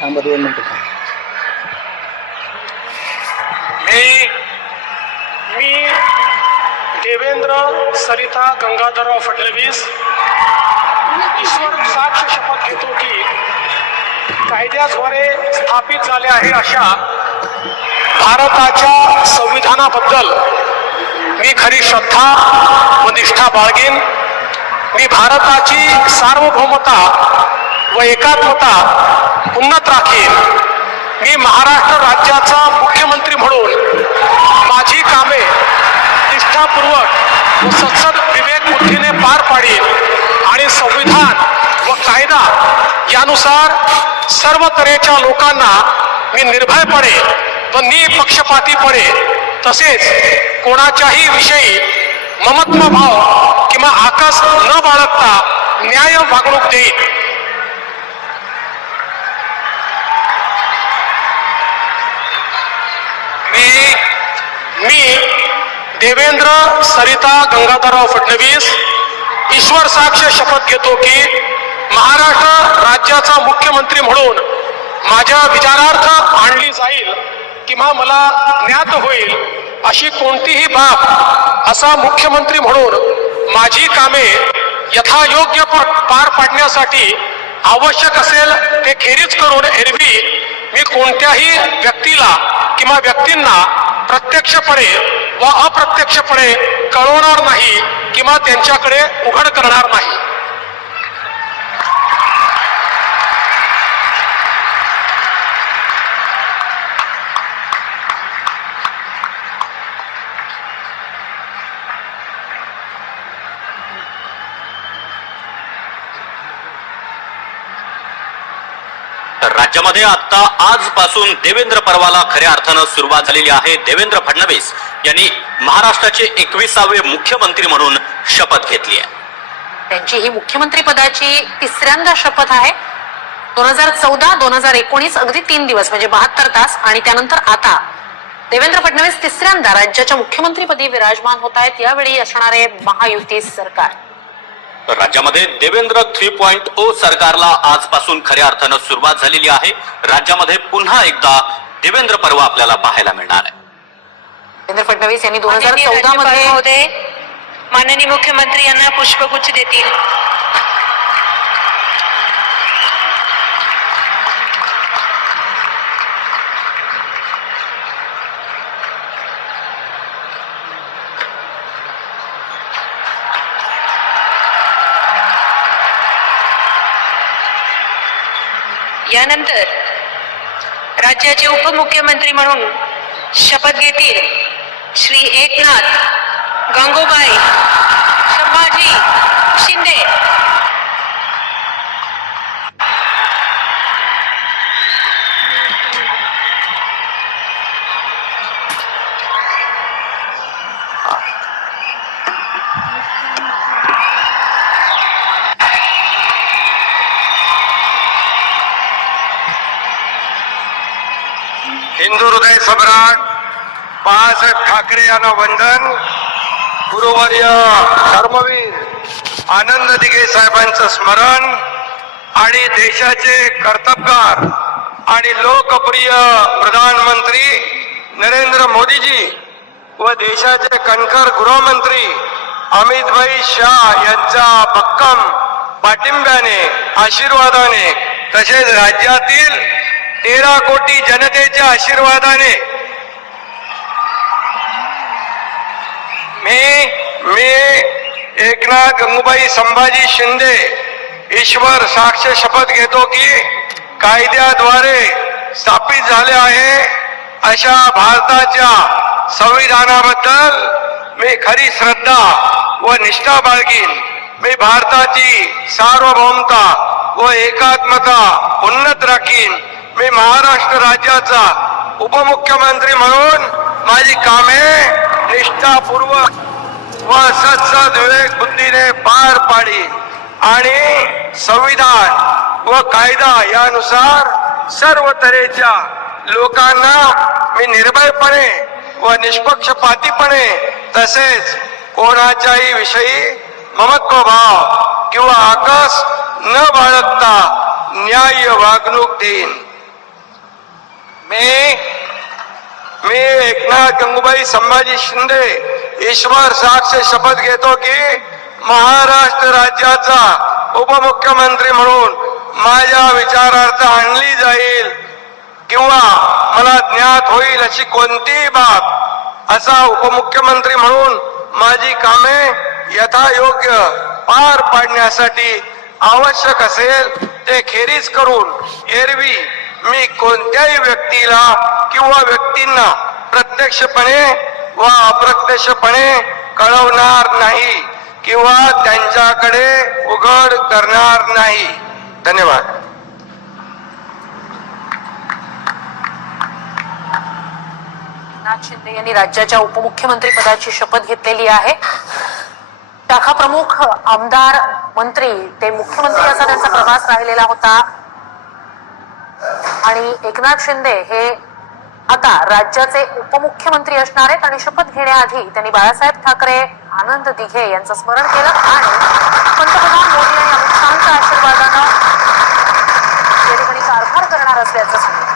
थांबा 2 मिनिटं. मी देवेंद्र सरिता गंगाधरराव फडणवीस ईश्वर साक्ष शपथ घेतो की कायद्याद्वारे स्थापित झाले आहे अशा भारताच्या संविधानाबद्दल मी खरी श्रद्धा व निष्ठा बाळगीन. मी भारताची सार्वभौमता व एकात्मता उन्नत राखीन. मी महाराष्ट्र राज्याचा मुख्यमंत्री म्हणून माझी कामे निष्ठापूर्वक व सत्सद विवेक बुद्धीने पार पाडीन आणि संविधान व कायदा यानुसार सर्व तऱ्हेच्या लोकांना मी निर्भयपणे व निपक्षपातीपणे तसेच कोणाच्याही विषयी ममत्व भाव किंवा आकस न बाळगता न्याय वागणूक देईन. मी देवेंद्र सरिता गंगाधरराव फडणवीस ईश्वर साक्ष शपथ घेतो की महाराष्ट्र राज्याचा मुख्यमंत्री म्हणून माझ्या विचारार्थ आणली जाईल किंवा मला ज्ञात होईल अशी कोणतीही बाब असा मुख्यमंत्री म्हणून माझी कामे यथायोग्य पार पाडण्यासाठी आवश्यक असेल ते खेरीज करून एरवी मी कोणत्याही व्यक्तीला किंवा व्यक्तींना प्रत्यक्षपणे व अप्रत्यक्षपणे कळवणार नाही किंवा त्यांच्याकडे उघड करणार नाही. राज्यामध्ये आता आजपासून देवेंद्र पर्वाला खऱ्या अर्थानं सुरुवात झालेली आहे. देवेंद्र फडणवीस यांनी महाराष्ट्राचे 21वे मुख्यमंत्री म्हणून शपथ घेतली आहे. त्यांची ही मुख्यमंत्री पदाची तिसऱ्यांदा शपथ आहे. 2014, 2019 अगदी 3 दिवस म्हणजे 72 तास आणि त्यानंतर आता देवेंद्र फडणवीस तिसऱ्यांदा राज्याच्या मुख्यमंत्रीपदी विराजमान होत आहेत. यावेळी असणारे महायुती सरकार. राज्यामध्ये देवेंद्र 3.0 सरकारला आजपासून खऱ्या अर्थानं सुरुवात झालेली आहे. राज्यामध्ये पुन्हा एकदा देवेंद्र पर्व आपल्याला पाहायला मिळणार आहे. देवेंद्र फडणवीस यांनी 2014 मध्ये माननीय मुख्यमंत्री यांना पुष्पगुच्छ देतील. यानंतर राज्याचे उपमुख्यमंत्री म्हणून शपथ घेतील श्री एकनाथ गंगूबाई संभाजी शिंदे. हिंदू हृदय सम्राट बाळासाहेब ठाकरे यांना वंदन. गुरुवर्य धर्मवीर आनंद दिघे साहेबांचं स्मरण आणि देशाचे कर्तबगार आणि लोकप्रिय प्रधानमंत्री नरेंद्र मोदीजी व देशाचे कणखर गृहमंत्री अमितभाई शाह यांच्या भक्कम पाठिंब्याने आशीर्वादाने तसेच राज्यातील 13 कोटी जनतेच्या आशीर्वादाने मी एकनाथ गंगूबाई संभाजी शिंदे ईश्वर साक्ष शपथ घेतो की कायद्याद्वारे स्थापित झाले आहे अशा भारताच्या संविधानाबद्दल मी खरी श्रद्धा व निष्ठा बाळगीन. मी भारताची सार्वभौमता व एकात्मता उन्नत राखीन. मी महाराष्ट्र राज्याचा उपमुख्यमंत्री म्हणून माझी कामे निष्ठापूर्वक व सत्सद विवेक बुद्धीने पार पाडीन आणि संविधान व कायदा यानुसार सर्व तऱ्हेच्या लोकांना मी निर्भयपणे व निष्पक्षपातीपणे तसेच कोणाच्याही विषयी ममत्व भाव किंवा आकस न बाळगता न्याय्य वागणूक देईन. मी एकनाथ गंगूबाई संभाजी शिंदे ईश्वर साक्ष शपथ घेतो की महाराष्ट्र राज्याचा उपमुख्यमंत्री म्हणून माझ्या विचारार्थ आणली जाईल किंवा मला ज्ञात होईल अशी कोणतीही बाब असा उपमुख्यमंत्री म्हणून माझी कामे यथायोग्य पार पाडण्यासाठी आवश्यक असेल ते खेरीज करून एरवी मी कोणत्याही व्यक्तीला किंवा व्यक्तींना प्रत्यक्षपणे व अप्रत्यक्षपणे कळवणार नाही किंवा त्यांच्याकडे उघड करणार नाही. धन्यवाद. एकनाथ शिंदे यांनी राज्याच्या उपमुख्यमंत्री पदाची शपथ घेतलेली आहे. शाखा प्रमुख, आमदार, मंत्री ते मुख्यमंत्री असा त्यांचा प्रवास राहिलेला होता आणि एकनाथ शिंदे हे आता राज्याचे उपमुख्यमंत्री असणार आहेत आणि शपथ घेण्याआधी त्यांनी बाळासाहेब ठाकरे, आनंद दिघे यांचं स्मरण केलं आणि पंतप्रधान मोदी आणि अमित शहाच्या आशीर्वादानं या ठिकाणी कारभार करणार असल्याचं सांगितलं.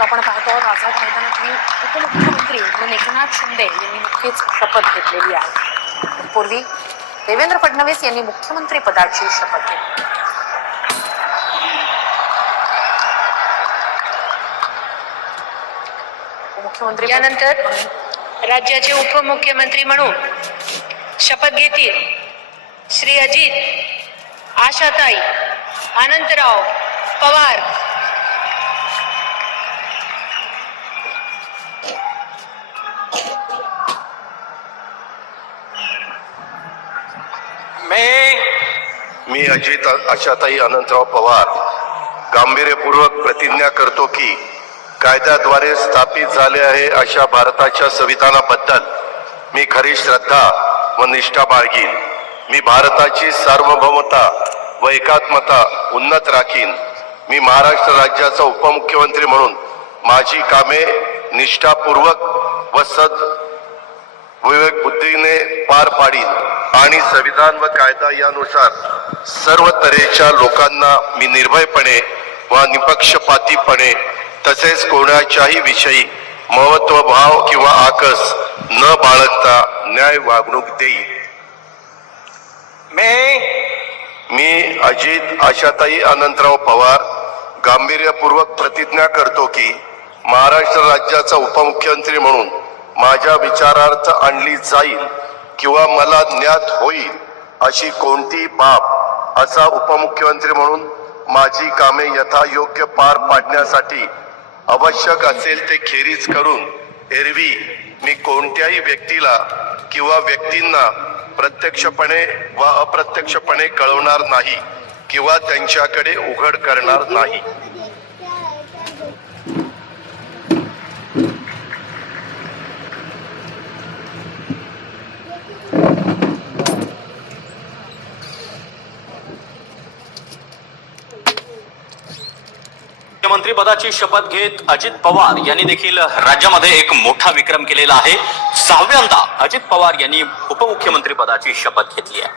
आपण पाहतो आझाद मैदानातली उपमुख्यमंत्री म्हणून एकनाथ शिंदे यांनी नुकतीच शपथ घेतलेली आहे. पूर्वी देवेंद्र फडणवीस यांनी मुख्यमंत्री पदाची शपथ घेतली. मुख्यमंत्री यानंतर राज्याचे उपमुख्यमंत्री म्हणून शपथ घेतील श्री अजित, आशाताई, अनंतराव पवार. मी अजित, आशाताई, अनंतराव पवार गांभीर्यपूर्वक प्रतिज्ञा करतो की कायद्याद्वारे स्थापित झाले आहे अशा भारताच्या संविधानाबद्दल मी खरी श्रद्धा व निष्ठा बाळगीन. मी भारताची सार्वभौमता व एकात्मता उन्नत राखीन. मी महाराष्ट्र राज्याचा उपमुख्यमंत्री म्हणून माझी कामे निष्ठापूर्वक व विवेक बुद्धीने पार पाडीन आणि संविधान व कायदा यानुसार सर्व तऱ्हेच्या लोकांना मी निर्भयपणे व निपक्षपातीपणे तसेच कोणाच्याही विषयी महत्वभाव किंवा आकस न बाळगता न्याय वागणूक देईन. मी अजित, आशाताई, अनंतराव पवार गांभीर्यपूर्वक प्रतिज्ञा करतो की महाराष्ट्र राज्याचा उपमुख्यमंत्री म्हणून माझ्या विचारार्थ आणली जाईल किंवा मला ज्ञात होईल अशी कोणतीही बाब असा उपमुख्यमंत्री म्हणून माझी कामे यथायोग्य पार पाडण्यासाठी आवश्यक असेल ते खेरीज करून एरवी मी कोणत्याही व्यक्तीला किंवा व्यक्तींना प्रत्यक्षपणे व अप्रत्यक्षपणे कळवणार नाही किंवा त्यांच्याकडे उघड करणार नाही. मुख्यमंत्री पदाची शपथ घेत अजित पवार यांनी देखील राज्यामध्ये एक मोठा विक्रम केलेला आहे. 6व्यांदा अजित पवार यांनी उपमुख्यमंत्री पदाची शपथ घेतली आहे.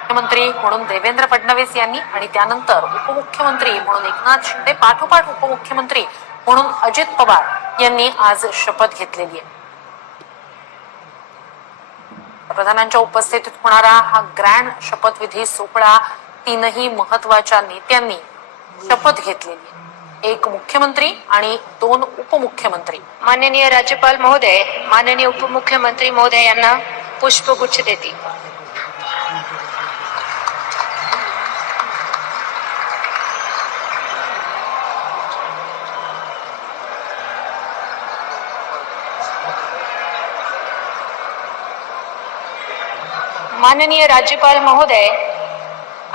मुख्यमंत्री म्हणून देवेंद्र फडणवीस यांनी आणि त्यानंतर उपमुख्यमंत्री म्हणून एकनाथ शिंदे, पाठोपाठ उपमुख्यमंत्री म्हणून अजित पवार यांनी आज शपथ घेतलेली आहे. प्रधानांच्या उपस्थितीत होणारा हा ग्रँड शपथविधी सोहळा तीनही महत्वाच्या नेत्यांनी शपथ घेतलेली. एक मुख्यमंत्री आणि 2 उपमुख्यमंत्री. माननीय राज्यपाल महोदय, माननीय उपमुख्यमंत्री महोदय यांना पुष्पगुच्छ देतील. माननीय राज्यपाल महोदय,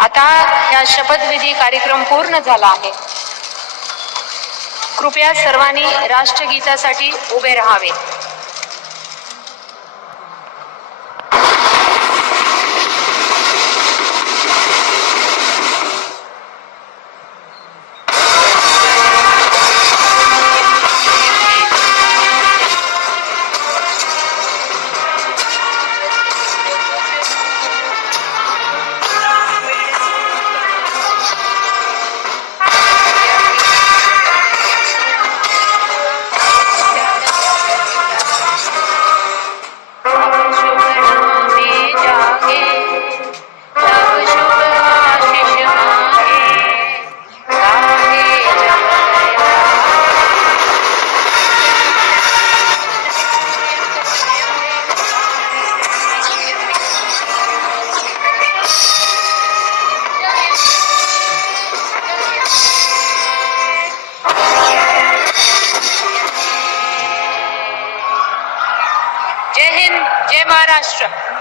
आता ह्या शपथविधी कार्यक्रम पूर्ण झाला आहे. कृपया सर्वांनी राष्ट्रगीतासाठी उभे राहावे. जय हिंद, जय महाराष्ट्र.